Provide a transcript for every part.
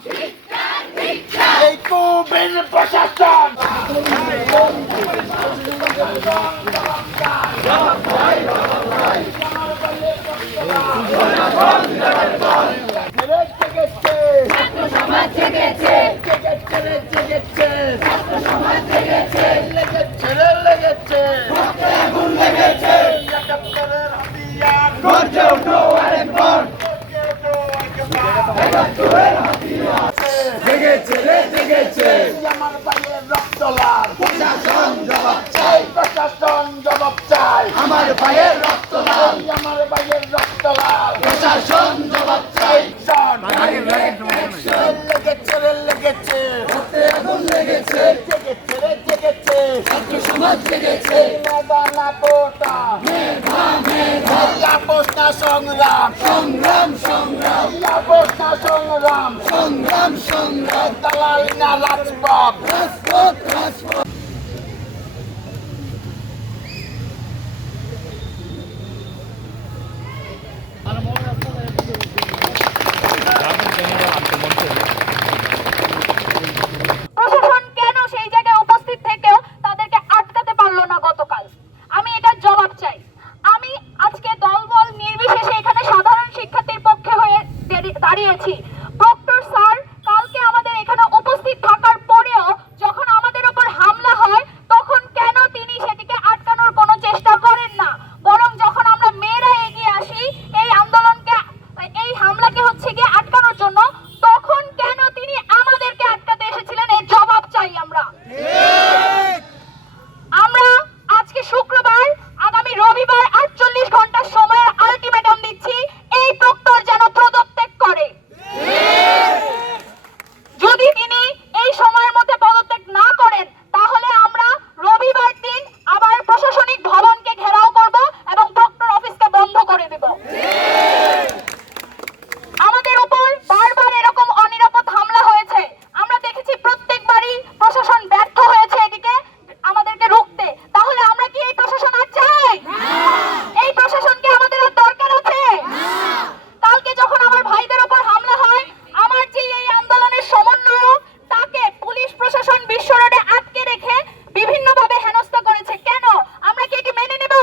এই কুবির প্রশাসন আমার ভাইয়ের রক্ত লাল প্রশাসন জবাব চাই, প্রশাসন জবাব চাই। আমার ভাইয়ের রক্ত লাল, আমার ভাইয়ের রক্ত লাল, প্রশাসন জবাব চাই। লেগেছে রে লেগেছে, আগুন লেগেছে, জেগেছে রে জেগেছে, ছাত্র সমাজ জেগেছে। মেঘানা কোটা আপোষ না সংগ্রাম, সংগ্রাম সংগ্রাম, আপোষ না সংগ্রাম, সংগ্রাম সংগ্রাম। দালালি না রাজপথ, রাজপথ রাজপথ। প্রশাসন কেন সেই জায়গায় উপস্থিত থেকেও তাদেরকে আটকাতে পারলো না গতকাল? আমি এটার জবাব চাই। আমি আজকে দলবল নির্বিশেষে এখানে সাধারণ শিক্ষার্থীর পক্ষে হয়ে দাঁড়িয়েছি। প্রক্টর স্যার কালকে আমাদের এখানে উপস্থিত থাকার পরেও যখন আমাদের উপর হামলা হয় তখন কেন তিনি সেটিকে আটকানোর কোনো চেষ্টা করেন না, বরং যখন আমরা মেয়েরা এগিয়ে আসি এই আন্দোলনকে, এই হামলাকে গিয়ে আটকানোর জন্য, তখন কেন তিনি আমাদেরকে আটকাতে এসেছিলেন? এর জবাব চাই আমরা। আমরা আজকে শুক্রবার, আগামী রবিবার 48 ঘন্টার সময়ের আলটিমেটাম দিচ্ছি এই প্রক্টর যেন পদত্যাগ করে। যদি তিনি এই সময়ের মধ্যে পদত্যাগ না করেন তাহলে আমরা রবিবার দিন আবার প্রশাসনিক ভবনকে ঘেরাও করব এবং প্রক্টর অফিসকে বন্ধ করে দেব। আমাদের উপর বারবার এরকম অনিরাপদ হামলা হয়েছে, আমরা দেখেছি প্রত্যেকবারই প্রশাসন ব্যর্থ হয়েছে এদিকে আমাদেরকে রুখতে। তাহলে আমরা কি এই প্রশাসন আর চাই? এই প্রশাসনকে আমাদের আর দরকার আছে? কালকে যখন আমার ভাইদের উপর হামলা হয়, আমার যে এই আন্দোলনের সমন্বয়ক, তাকে পুলিশ প্রশাসন বিশ্ব রোডে আটকে রেখে বিভিন্নভাবে হেনস্থা করেছে। কেন? আমরা কি এটি মেনে নেব?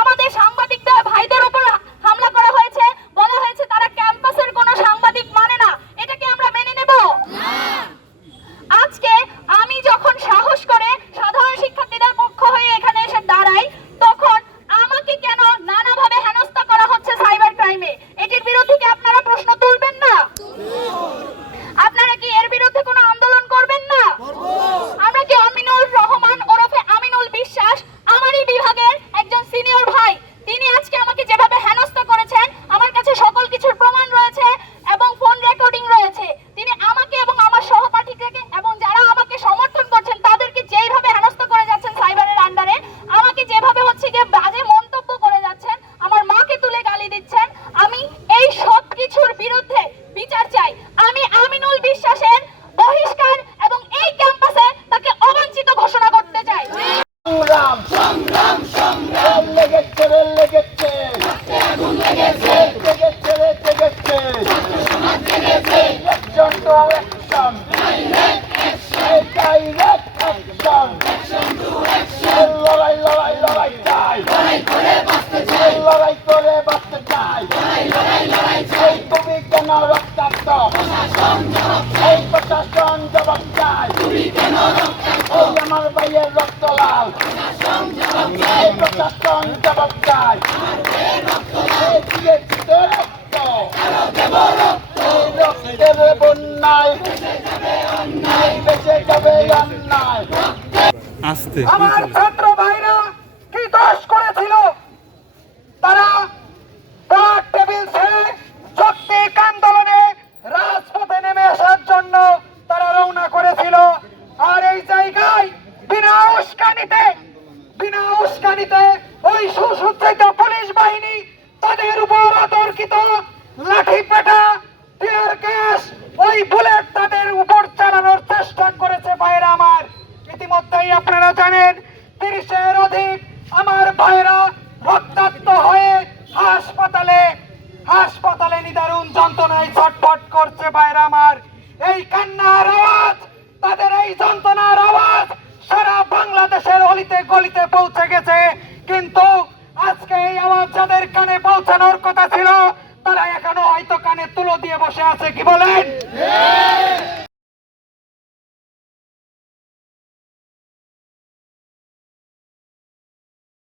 আমাদের সাংবাদিকদের ভাইদের উপর হামলা করা হয়েছে, বলা হয়েছে তারা ক্যাম্পাসের কোনো সাংবাদিক মানে না। এটা কি আমরা মেনে নেব? আজকে আমি যখন সাহস করে সাধারণ শিক্ষার্থীদের পক্ষ হয়ে এখানে এসে দাঁড়াই, তখন আমাকে কেন নানাভাবে হেনস্থা করা হচ্ছে সাইবার ক্রাইমে? এটির বিরুদ্ধে কি আপনারা প্রশ্ন তুলবেন না? আপনারা কি এর বিরুদ্ধে কোনো আন্দোলন করবেন না? আমরা কি আমিনুল রহমান ওরফে আমিনুল বিশ্বাস, আমারই বিভাগের একজন সিনিয়র ভাই, তিনি আজকে আমাকে যেভাবে হেনস্থা করেছেন, আমার কাছে সকল কিছুর প্রমাণ রয়েছে এবং ফোন রেকর্ডিং রয়েছে। তিনি আমাকে এবং আমার সহপাঠীদেরকে এবং যারা আমাকে সমর্থন করছেন তাদেরকে যেইভাবে হেনস্থা করে যাচ্ছেন সাইবারের আন্ডারে, আমাকে যেভাবে গিয়ে বাজে মন্তব্য করে যাচ্ছেন, আমার মাকে তুলে গালি দিচ্ছেন, আমি এই সব কিছুর বিরুদ্ধে বিচার চাই। আমি আমিনুল বিশ্বাসের বহিষ্কার এবং এই ক্যাম্পাসে তাকে অবাঞ্ছিত ঘোষণা করতে চাই। সংগ্রাম সংগ্রাম সংগ্রাম, লেগেছে রে লেগেছে, আগুন লেগেছে, জেগেছে রে জেগেছে, ছাত্র সমাজ জেগেছে। Action to action, direct action, direct action, action to action. লড়াই লড়াই লড়াই চাই, লড়াই করে বাঁচতে চাই, লড়াই করে বাঁচতে চাই, লড়াই লড়াই লড়াই চাই। তুমি কেন রক্তাক্ত? প্রশাসন জবাব চাই, প্রশাসন জবাব চাই। তুমি কেন রক্তাক্ত? আমার ভাইয়ের রক্ত লাল, প্রশাসন জবাব চাই, প্রশাসন জবাব চাই। আমার ভাইয়ের রক্ত লাল, দিয়েছে রক্ত, আরো দেব রক্ত। রক্তের বন্যায় বেঁচে যাবে অন্যায়, বেঁচে যাবে অন্যায়। আমার ছাত্র ভাইরা কি দোষ করেছিল? তারা পড়ার টেবিল ছেড়ে যৌক্তিক আন্দোলনে রাজপথে নেমে আসার জন্য তারা রওনা করেছিল। আর এই জায়গায় বিনা উস্কানিতে ওই সুসজ্জিত পুলিশ বাহিনী তাদের উপর অতর্কিত লাঠি পেটা, টিয়ার গ্যাস, ওই বুলেট তাদের উপর চালানোর চেষ্টা করেছে। ভাইরা আমার, ইতিমধ্যেই আপনারা জানেন 30-এর অধিক আমার ভাইরা রক্তাক্ত হয়ে হাসপাতালে নিদারুণ যন্ত্রণায় ছটফট করছে। ভাইরা আমার, অলিতে গলিতে পৌঁছে গেছে, কিন্তু আজকে এই আওয়াজ যাদের কানে পৌঁছানোর কথা ছিল তারা এখনো হয়তো কানে তুলো দিয়ে বসে আছে। কি বলেন?